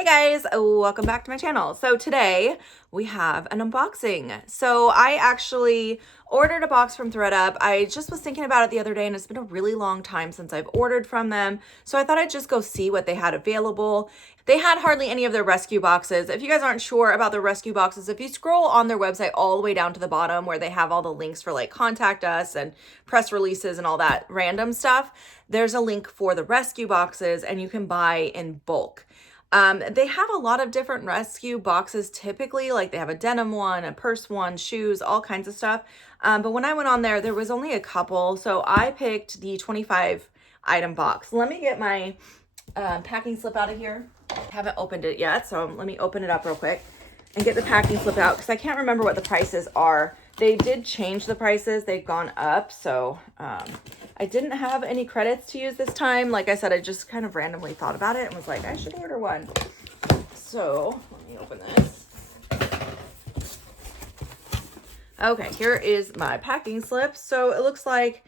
Hey guys, welcome back to my channel. So today we have an unboxing. So I actually ordered a box from Thredup. I just was thinking about it the other day and it's been a really long time since I've ordered from them. So I thought I'd just go see what they had available. They had hardly any of their rescue boxes. If you guys aren't sure about the rescue boxes, if you scroll on their website all the way down to the bottom where they have all the links for like contact us and press releases and all that random stuff, there's a link for the rescue boxes and you can buy in bulk. They have a lot of different rescue boxes typically, like they have a denim one, a purse one, shoes, all kinds of stuff. But when I went on there was only a couple. So I picked the 25 item box. Let me get my packing slip out of here. I haven't opened it yet, so let me open it up real quick and get the packing slip out because I can't remember what the prices are. They did change the prices. They've gone up. So I didn't have any credits to use this time. Like I said, I just kind of randomly thought about it and was like, I should order one. So let me open this. Okay, here is my packing slip. So it looks like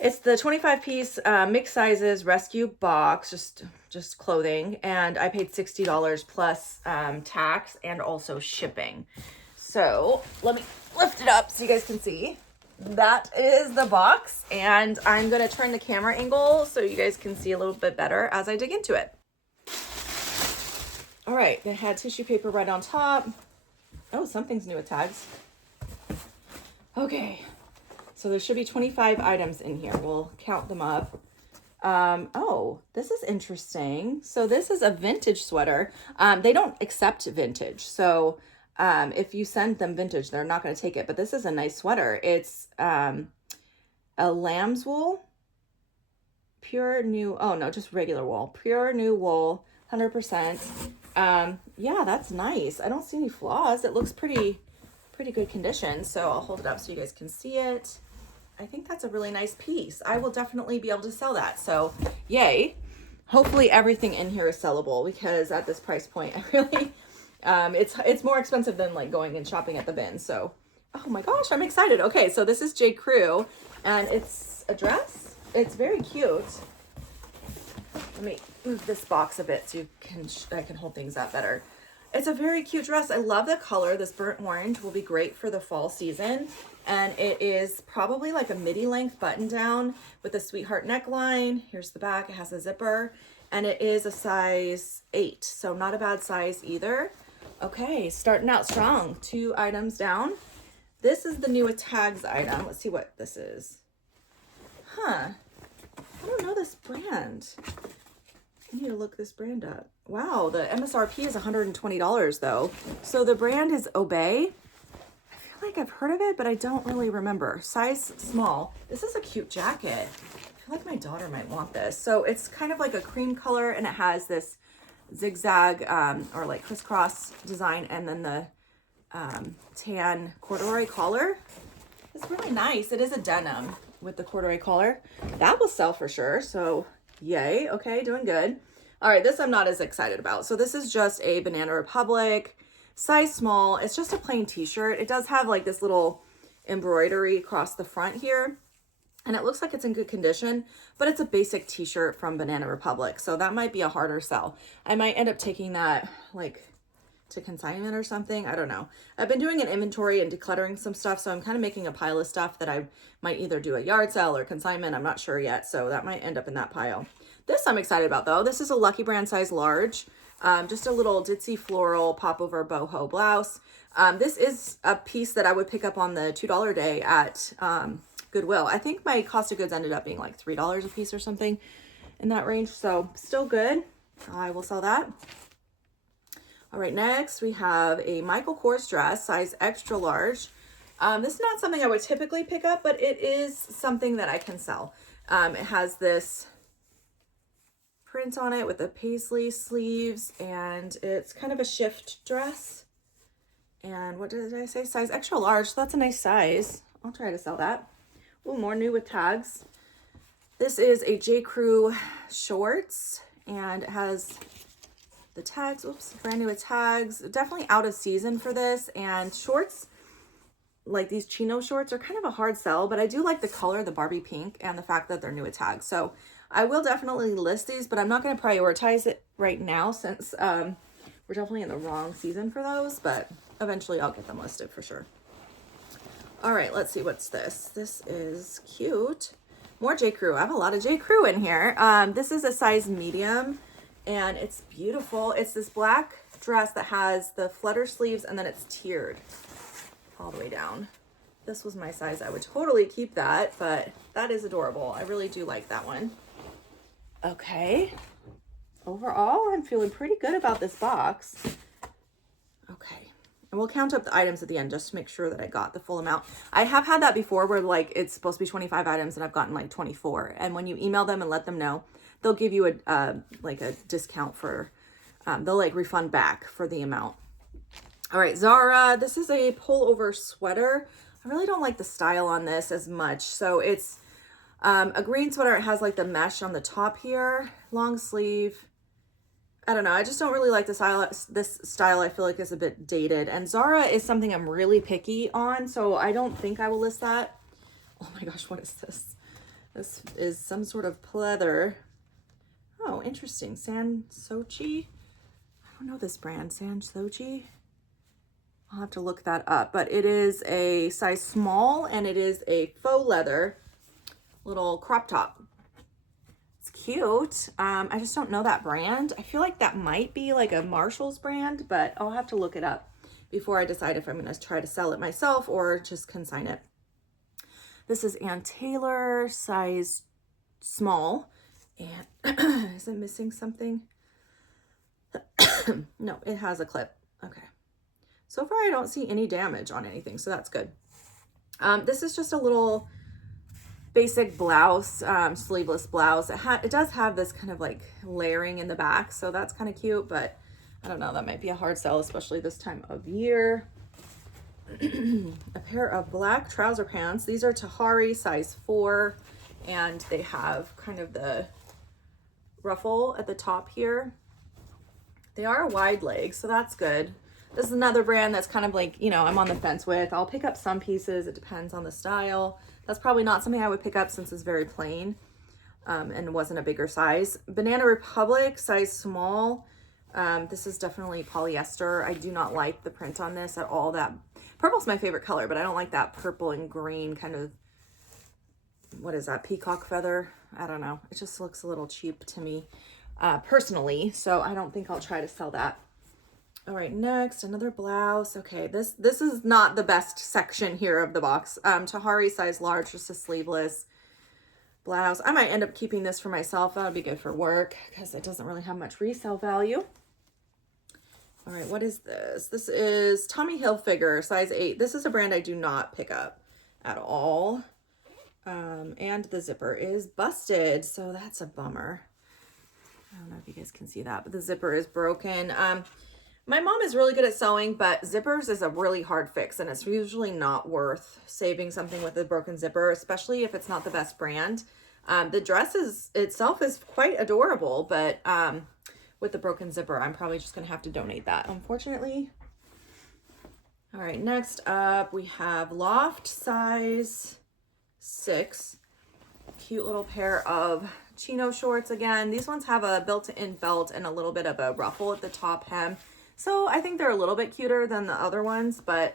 it's the 25 piece mixed sizes rescue box, just clothing. And I paid $60 plus tax and also shipping. So let me lift it up so you guys can see. That is the box, and I'm going to turn the camera angle so you guys can see a little bit better as I dig into it. All right, they had tissue paper right on top. Oh, something's new with tags. Okay, so there should be 25 items in here. We'll count them up. Oh, this is interesting. So this is a vintage sweater. They don't accept vintage, so if you send them vintage, they're not going to take it, but this is a nice sweater. It's a lamb's wool, pure new, oh no, just regular wool, pure new wool, 100%. Yeah, that's nice. I don't see any flaws. It looks pretty good condition. So I'll hold it up so you guys can see it. I think that's a really nice piece. I will definitely be able to sell that. So yay. Hopefully everything in here is sellable because at this price point, I really, it's more expensive than like going and shopping at the bin. So, oh my gosh, I'm excited. Okay, so this is J. Crew, and it's a dress. It's very cute. Let me move this box a bit so I can hold things up better. It's a very cute dress. I love the color. This burnt orange will be great for the fall season. And it is probably like a midi length button down with a sweetheart neckline. Here's the back. It has a zipper. And it is a size 8. So not a bad size either. Okay, starting out strong. 2 items down. This is the new with tags item. Let's see what this is. Huh. I don't know this brand. I need to look this brand up. Wow, the MSRP is $120 though. So the brand is Obey. I feel like I've heard of it, but I don't really remember. Size small. This is a cute jacket. I feel like my daughter might want this. So it's kind of like a cream color and it has this zigzag or like crisscross design and then the tan corduroy collar. It's really nice. It is a denim with the corduroy collar. That will sell for sure. So yay. Okay, doing good. All right, this I'm not as excited about. So this is just a Banana Republic, size small. It's just a plain t-shirt. It does have like this little embroidery across the front here. And it looks like it's in good condition, but it's a basic t-shirt from Banana Republic. So that might be a harder sell. I might end up taking that like to consignment or something. I don't know. I've been doing an inventory and decluttering some stuff. So I'm kind of making a pile of stuff that I might either do a yard sale or consignment. I'm not sure yet. So that might end up in that pile. This I'm excited about though. This is a Lucky Brand size large. Just a little ditzy floral popover boho blouse. This is a piece that I would pick up on the $2 day at Goodwill. I think my cost of goods ended up being like $3 a piece or something in that range. So still good. I will sell that. All right, next we have a Michael Kors dress, size extra large. This is not something I would typically pick up, but it is something that I can sell. It has this print on it with the paisley sleeves, and it's kind of a shift dress. And what did I say? Size extra large. So that's a nice size. I'll try to sell that. Oh, more new with tags. This is a J. Crew shorts, and it has the tags. Oops, brand new with tags. Definitely out of season for this. And shorts, like these chino shorts, are kind of a hard sell, but I do like the color, the Barbie pink, and the fact that they're new with tags. So I will definitely list these, but I'm not going to prioritize right now since we're definitely in the wrong season for those, but eventually I'll get them listed for sure. All right, let's see, what's this? This is cute. More J. Crew. I have a lot of J. Crew in here. This is a size medium, and it's beautiful. It's this black dress that has the flutter sleeves, and then it's tiered all the way down. This was my size. I would totally keep that, but that is adorable. I really do like that one. Okay. Overall, I'm feeling pretty good about this box. Okay. And we'll count up the items at the end just to make sure that I got the full amount. I have had that before where like it's supposed to be 25 items and I've gotten like 24. And when you email them and let them know, they'll give you a like a discount for, they'll like refund back for the amount. All right, Zara, this is a pullover sweater. I really don't like the style on this as much. So it's a green sweater. It has like the mesh on the top here, long sleeve. I don't know. I just don't really like the style. This style I feel like is a bit dated. And Zara is something I'm really picky on, so I don't think I will list that. Oh my gosh, what is this? This is some sort of pleather. Oh, interesting. Sansochi. I don't know this brand. Sansochi. I'll have to look that up. But it is a size small, and it is a faux leather little crop top. Cute. I just don't know that brand. I feel like that might be like a Marshall's brand, but I'll have to look it up before I decide if I'm going to try to sell it myself or just consign it. This is Ann Taylor, size small. And is it missing something? No, it has a clip. Okay. So far, I don't see any damage on anything, so that's good. This is just a little basic blouse, sleeveless blouse. It does have this kind of like layering in the back, so that's kind of cute, but I don't know, that might be a hard sell, especially this time of year. A pair of black trouser pants. These are Tahari size 4, and they have kind of the ruffle at the top here. They are a wide leg, so that's good. This is another brand that's kind of like, you know, I'm on the fence with. I'll pick up some pieces. It depends on the style. That's probably not something I would pick up since it's very plain and wasn't a bigger size. Banana Republic, size small. This is definitely polyester. I do not like the print on this at all. That purple's my favorite color, but I don't like that purple and green kind of, what is that, peacock feather? I don't know. It just looks a little cheap to me personally, so I don't think I'll try to sell that. All right, next, another blouse. Okay, this is not the best section here of the box. Tahari size large, just a sleeveless blouse. I might end up keeping this for myself. That would be good for work because it doesn't really have much resale value. All right, what is this? This is Tommy Hilfiger, size 8. This is a brand I do not pick up at all. And the zipper is busted, so that's a bummer. I don't know if you guys can see that, but the zipper is broken. My mom is really good at sewing, but zippers is a really hard fix, and it's usually not worth saving something with a broken zipper, especially if it's not the best brand. The dress itself is quite adorable, but with the broken zipper, I'm probably just going to have to donate that, unfortunately. All right, next up, we have Loft size 6. Cute little pair of chino shorts again. These ones have a built-in belt and a little bit of a ruffle at the top hem. So I think they're a little bit cuter than the other ones, but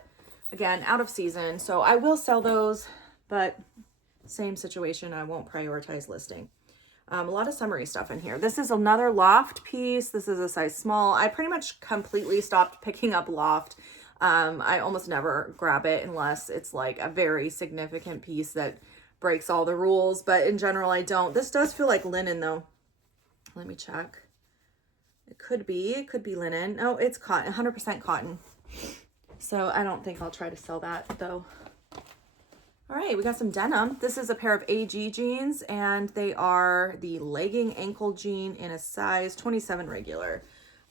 again, out of season. So I will sell those, but same situation. I won't prioritize listing. A lot of summery stuff in here. This is another Loft piece. This is a size small. I pretty much completely stopped picking up Loft. I almost never grab it unless it's like a very significant piece that breaks all the rules, but in general, I don't. This does feel like linen though. Let me check. It could be linen. No, it's cotton, 100% cotton. So I don't think I'll try to sell that though. All right, we got some denim. This is a pair of AG jeans, and they are the legging ankle jean in a size 27 regular.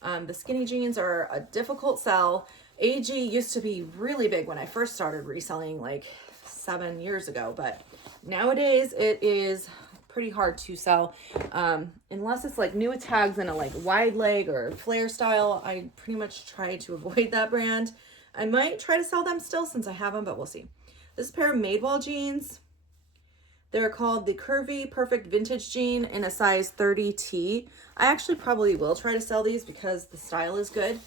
The skinny jeans are a difficult sell. AG used to be really big when I first started reselling like 7 years ago, but nowadays it is pretty hard to sell unless it's like new tags in a like wide leg or flare style. I pretty much try to avoid that brand. I might try to sell them still since I have them, but we'll see. This pair of Madewell jeans, They're called the Curvy Perfect Vintage Jean in a size 30T. I actually probably will try to sell these because the style is good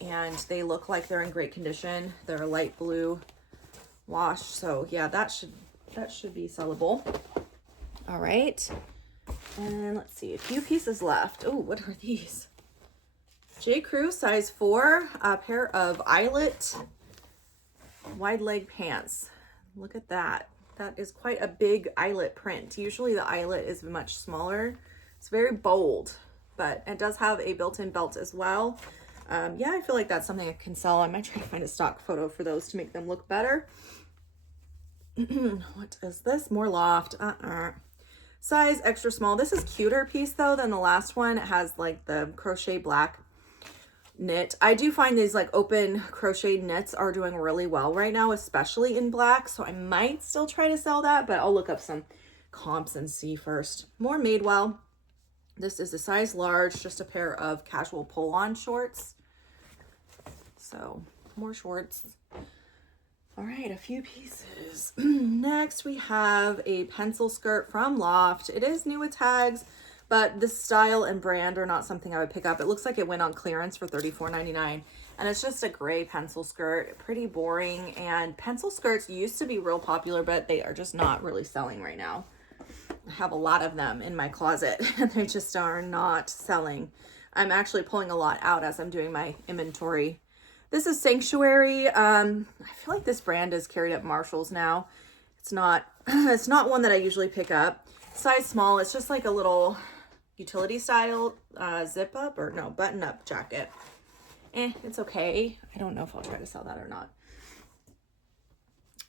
and they look like they're in great condition. They're a light blue wash. So yeah, that should be sellable. All right. And let's see, a few pieces left. Oh, what are these? J. Crew size 4, a pair of eyelet wide leg pants. Look at that. That is quite a big eyelet print. Usually the eyelet is much smaller. It's very bold, but it does have a built-in belt as well. Yeah, I feel like that's something I can sell. I might try to find a stock photo for those to make them look better. What is this? More Loft. Size extra small. This is cuter piece though than the last one. It has like the crochet black knit. I do find these like open crochet knits are doing really well right now, especially in black. So I might still try to sell that, but I'll look up some comps and see first. More Madewell. This is a size large, just a pair of casual pull-on shorts. So more shorts. All right, a few pieces. Next we have a pencil skirt from Loft. It is new with tags, but the style and brand are not something I would pick up. It looks like it went on clearance for $34.99, and it's just a gray pencil skirt, pretty boring. And pencil skirts used to be real popular, but they are just not really selling right now. I have a lot of them in my closet, and they just are not selling. I'm actually pulling a lot out as I'm doing my inventory. This is Sanctuary. I feel like this brand is carried at Marshall's now. It's not one that I usually pick up. Size small. It's just like a little utility style zip up or no, button up jacket. It's okay. I don't know if I'll try to sell that or not.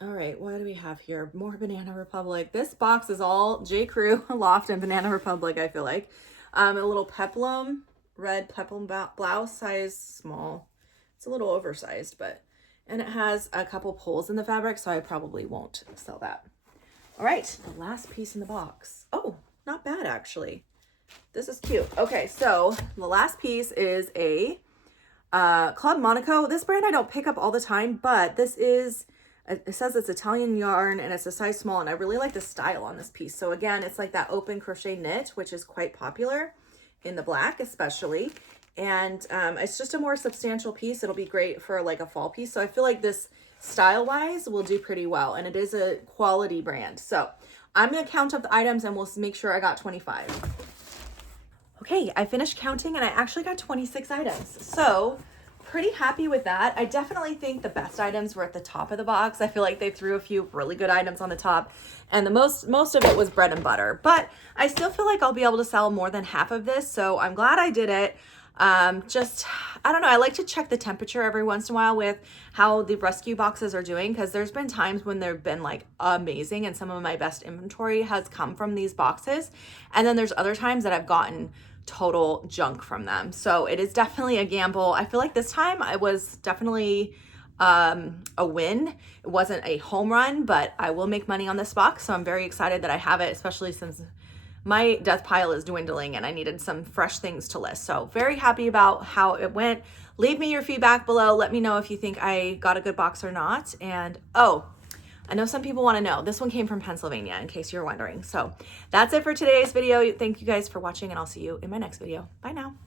All right, what do we have here? More Banana Republic. This box is all J. Crew, Loft, and Banana Republic, I feel like. A little peplum, red peplum blouse, size small. It's a little oversized, and it has a couple pulls in the fabric, so I probably won't sell that. All right, the last piece in the box. Oh, not bad, actually. This is cute. Okay, so the last piece is a Club Monaco. This brand I don't pick up all the time, but this is, it says it's Italian yarn, and it's a size small, and I really like the style on this piece. So again, it's like that open crochet knit, which is quite popular in the black especially. And it's just a more substantial piece. It'll be great for like a fall piece. So I feel like this style-wise will do pretty well. And it is a quality brand. So I'm going to count up the items and we'll make sure I got 25. Okay, I finished counting and I actually got 26 items. So pretty happy with that. I definitely think the best items were at the top of the box. I feel like they threw a few really good items on the top. And the most of it was bread and butter. But I still feel like I'll be able to sell more than half of this. So I'm glad I did it. I don't know. I like to check the temperature every once in a while with how the rescue boxes are doing, because there's been times when they've been like amazing and some of my best inventory has come from these boxes. And then there's other times that I've gotten total junk from them. So it is definitely a gamble. I feel like this time I was definitely a win. It wasn't a home run, but I will make money on this box. So I'm very excited that I have it, especially since my death pile is dwindling and I needed some fresh things to list. So very happy about how it went. Leave me your feedback below. Let me know if you think I got a good box or not. And oh, I know some people want to know. This one came from Pennsylvania, in case you're wondering. So that's it for today's video. Thank you guys for watching, and I'll see you in my next video. Bye now.